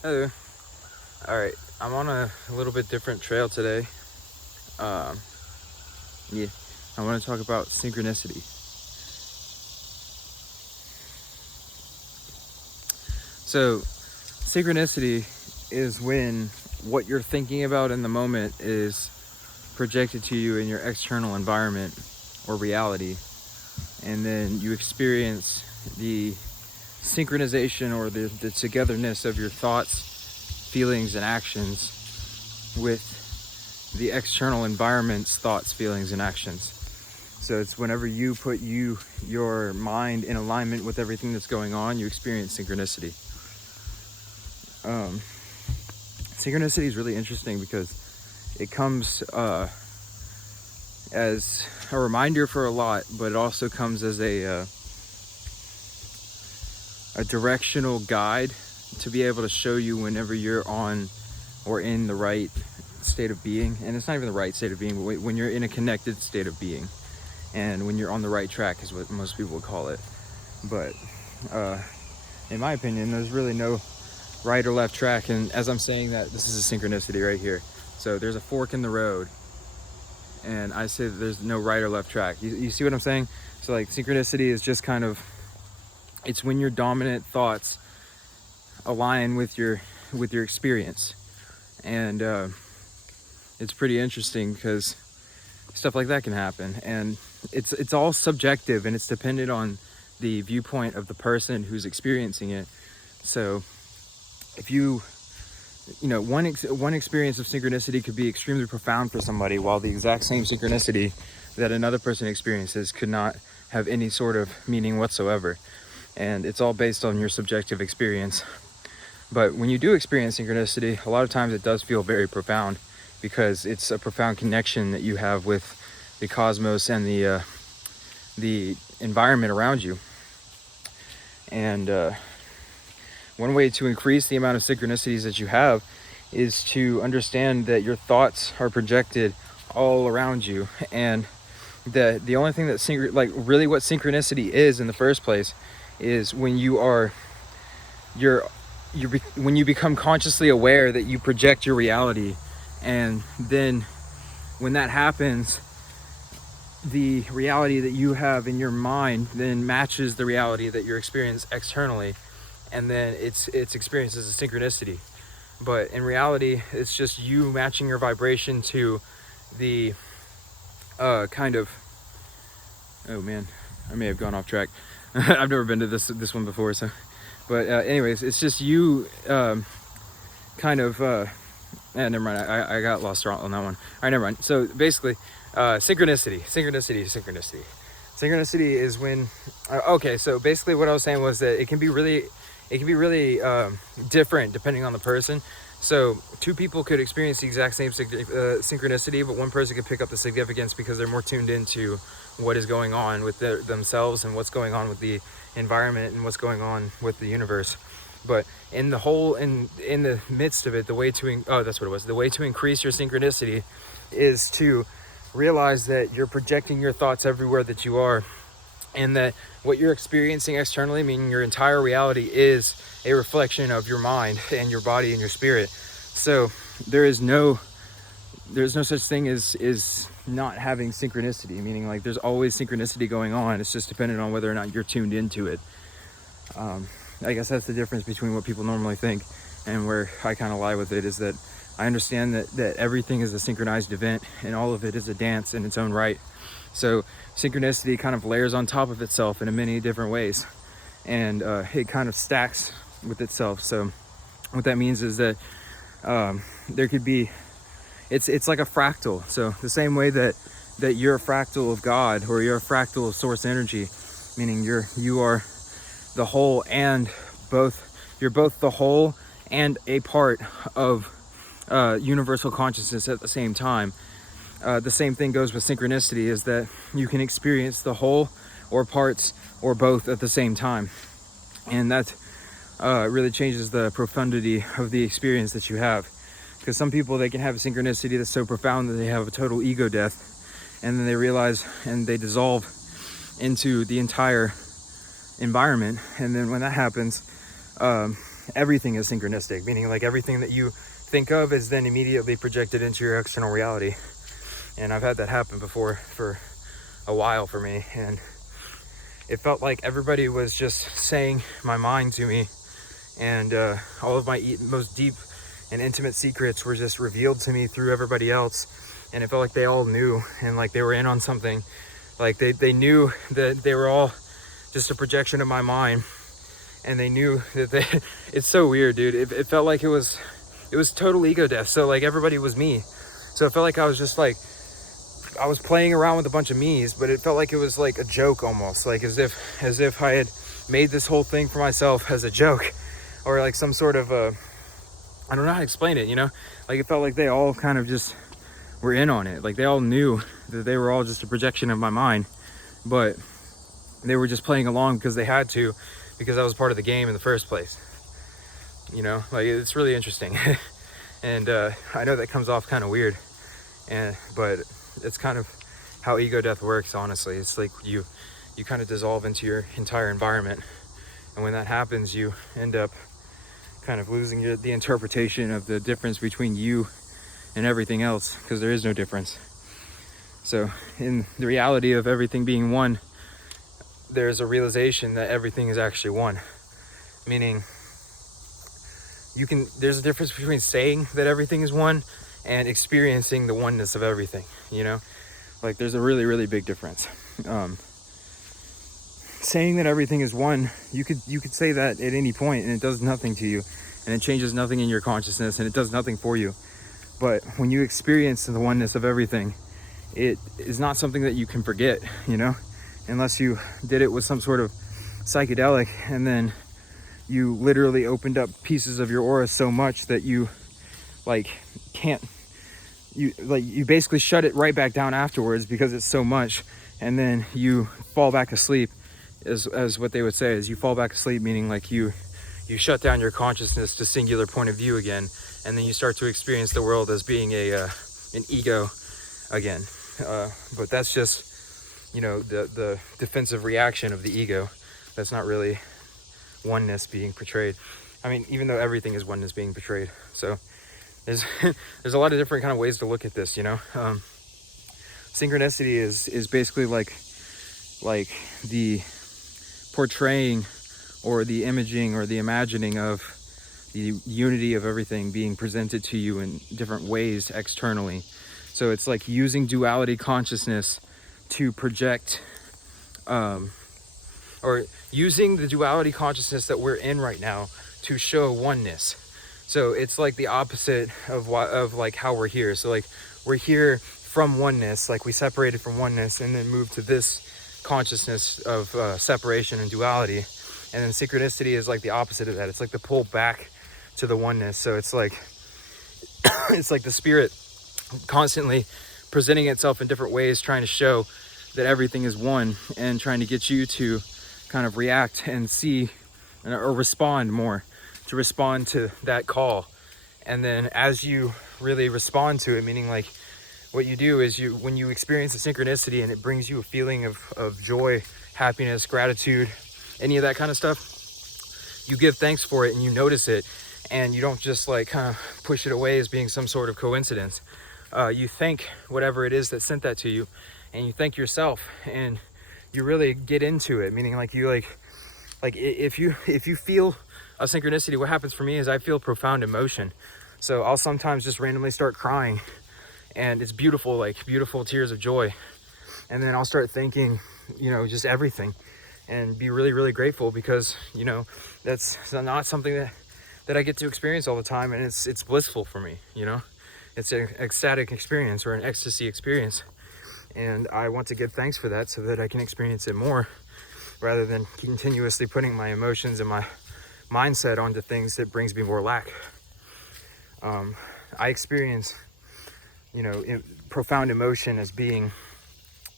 Hello. All right, I'm on a little bit different trail today. Um, yeah, I want to talk about synchronicity. So, synchronicity is when what you're thinking about in the moment is projected to you in your external environment or reality, and then you experience the synchronization or the togetherness of your thoughts, feelings, and actions with the external environment's thoughts, feelings, and actions. So it's whenever you put your mind in alignment with everything that's going on, you experience synchronicity. Um, Synchronicity is really interesting because it comes as a reminder for a lot, but it also comes as a directional guide to be able to show you whenever you're on or in the right state of being. And it's not even the right state of being, but when you're in a connected state of being, and when you're on the right track is what most people would call it. But in my opinion, there's really no right or left track. And as I'm saying that, this is a synchronicity right here. So there's a fork in the road, and I say that there's no right or left track. You see what I'm saying? So like synchronicity is just kind of, it's when your dominant thoughts align with your experience. And it's pretty interesting because stuff like that can happen, and it's all subjective, and it's dependent on the viewpoint of the person who's experiencing it. So if you know, one experience of synchronicity could be extremely profound for somebody, while the exact same synchronicity that another person experiences could not have any sort of meaning whatsoever. And it's all based on your subjective experience. But when you do experience synchronicity, a lot of times it does feel very profound, because it's a profound connection that you have with the cosmos and the environment around you. And one way to increase the amount of synchronicities that you have is to understand that your thoughts are projected all around you, and that the only thing that really what synchronicity is in the first place is when when you become consciously aware that you project your reality. And then when that happens, the reality that you have in your mind then matches the reality that you're experiencing externally, and then it's experienced as a synchronicity. But in reality, it's just you matching your vibration to the kind of, oh man, I may have gone off track. I've never been to this one before, so. But anyways, it's just you kind of never mind, I got lost on that one. All right, never mind. So basically, synchronicity is when okay, so basically what I was saying was that it can be really different depending on the person. So two people could experience the exact same synchronicity, but one person could pick up the significance because they're more tuned into what is going on with themselves, and what's going on with the environment, and what's going on with the universe. But in the midst of it, the way to increase your synchronicity is to realize that you're projecting your thoughts everywhere that you are, and that what you're experiencing externally, meaning your entire reality, is a reflection of your mind and your body and your spirit. So there's no such thing as not having synchronicity, meaning like there's always synchronicity going on. It's just dependent on whether or not you're tuned into it. I guess that's the difference between what people normally think and where I kind of lie with it, is that I understand that everything is a synchronized event, and all of it is a dance in its own right. So synchronicity kind of layers on top of itself in many different ways, and it kind of stacks with itself. So what that means is that there could be, it's like a fractal. So the same way that you're a fractal of God, or you're a fractal of source energy, meaning you are the whole, and you're both the whole and a part of universal consciousness at the same time. The same thing goes with synchronicity, is that you can experience the whole, or parts, or both at the same time. And that really changes the profundity of the experience that you have. Because some people, they can have a synchronicity that's so profound that they have a total ego death, and then they realize, and they dissolve into the entire environment. And then when that happens, everything is synchronistic, meaning like everything that you think of is then immediately projected into your external reality. And I've had that happen before for a while for me, and it felt like everybody was just saying my mind to me, and all of my most deep and intimate secrets were just revealed to me through everybody else. And it felt like they all knew, and like they were in on something. Like they knew that they were all just a projection of my mind, and they knew that it's so weird, dude. It felt like it was total ego death. So like everybody was me. So it felt like I was just like, I was playing around with a bunch of me's, but it felt like it was like a joke almost, like as if I had made this whole thing for myself as a joke, or like some sort of I don't know how to explain it, you know? Like it felt like they all kind of just were in on it. Like they all knew that they were all just a projection of my mind, but they were just playing along because they had to, because I was part of the game in the first place. You know, like it's really interesting. And I know that comes off kind of weird, but it's kind of how ego death works, honestly. It's like you kind of dissolve into your entire environment, and when that happens, you end up kind of losing the interpretation of the difference between you and everything else, because there is no difference. So in the reality of everything being one, there's a realization that everything is actually one, meaning there's a difference between saying that everything is one and experiencing the oneness of everything, you know? Like there's a really, really big difference. Saying that everything is one, you could say that at any point and it does nothing to you, and it changes nothing in your consciousness, and it does nothing for you. But when you experience the oneness of everything, it is not something that you can forget, you know, unless you did it with some sort of psychedelic, and then you literally opened up pieces of your aura so much that you like you basically shut it right back down afterwards because it's so much, and then you fall back asleep, as what they would say is you fall back asleep, meaning like you shut down your consciousness to singular point of view again, and then you start to experience the world as being an ego again. But that's just, you know, the defensive reaction of the ego. That's not really oneness being portrayed. I mean, even though everything is oneness being portrayed. So there's a lot of different kind of ways to look at this, you know. Synchronicity is basically like the portraying or the imaging or the imagining of the unity of everything being presented to you in different ways externally. So it's like using duality consciousness to project, or using the duality consciousness that we're in right now to show oneness. So it's like the opposite of like how we're here. So like we're here from oneness, like we separated from oneness and then moved to this consciousness of separation and duality. And then synchronicity is like the opposite of that. It's like the pull back to the oneness. So it's like it's like the spirit constantly presenting itself in different ways, trying to show that everything is one, and trying to get you to kind of react and see or respond more, to respond to that call. And then as you really respond to it, meaning like what you do is when you experience the synchronicity and it brings you a feeling of joy, happiness, gratitude, any of that kind of stuff, you give thanks for it and you notice it, and you don't just like kind of push it away as being some sort of coincidence. You thank whatever it is that sent that to you, and you thank yourself, and you really get into it, meaning like you like if you feel a synchronicity, what happens for me is I feel profound emotion. So I'll sometimes just randomly start crying, and it's beautiful, like beautiful tears of joy. And then I'll start thanking, you know, just everything, and be really, really grateful, because, you know, that's not something that I get to experience all the time, and it's blissful for me, you know. It's an ecstatic experience, or an ecstasy experience, and I want to give thanks for that so that I can experience it more, rather than continuously putting my emotions and my mindset onto things that brings me more lack. I experience, you know, profound emotion as being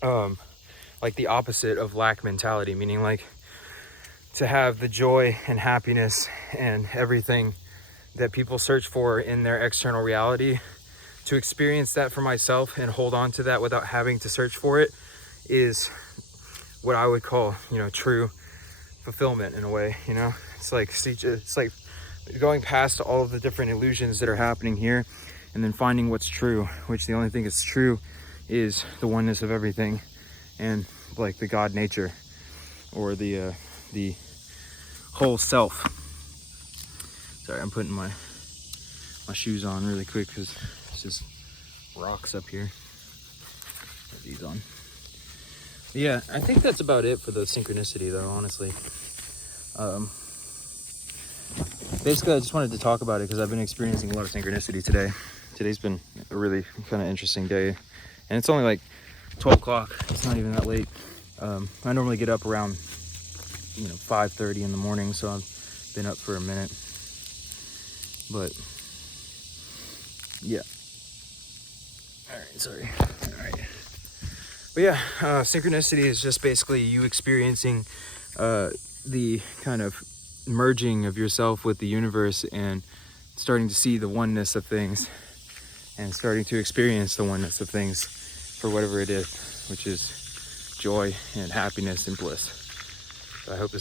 like the opposite of lack mentality, meaning like to have the joy and happiness and everything that people search for in their external reality. To experience that for myself and hold on to that without having to search for it is what I would call, you know, true fulfillment in a way, you know. It's like going past all of the different illusions that are happening here, and then finding what's true, which the only thing that's true is the oneness of everything, and like the God nature, or the whole self. Sorry, I'm putting my shoes on really quick because it's just rocks up here. Put these on. Yeah, I think that's about it for the synchronicity, though, honestly. Basically, I just wanted to talk about it because I've been experiencing a lot of synchronicity today. Today's been a really kind of interesting day, and it's only like 12 o'clock. It's not even that late. I normally get up around 5:30 in the morning, so I've been up for a minute. But yeah. All right, sorry. All right. But yeah, synchronicity is just basically you experiencing the kind of merging of yourself with the universe and starting to see the oneness of things and starting to experience the oneness of things for whatever it is, which is joy and happiness and bliss. So I hope this